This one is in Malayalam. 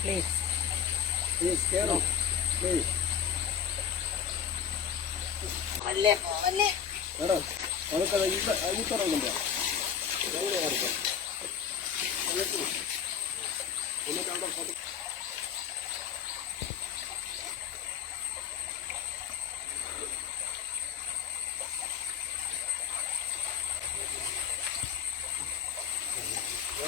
Please Please, carry. Please. അല്ലേ പോവല്ലേ മേഡം നമുക്കത് ഇവിടെ ഈ തുറന്നുണ്ടോ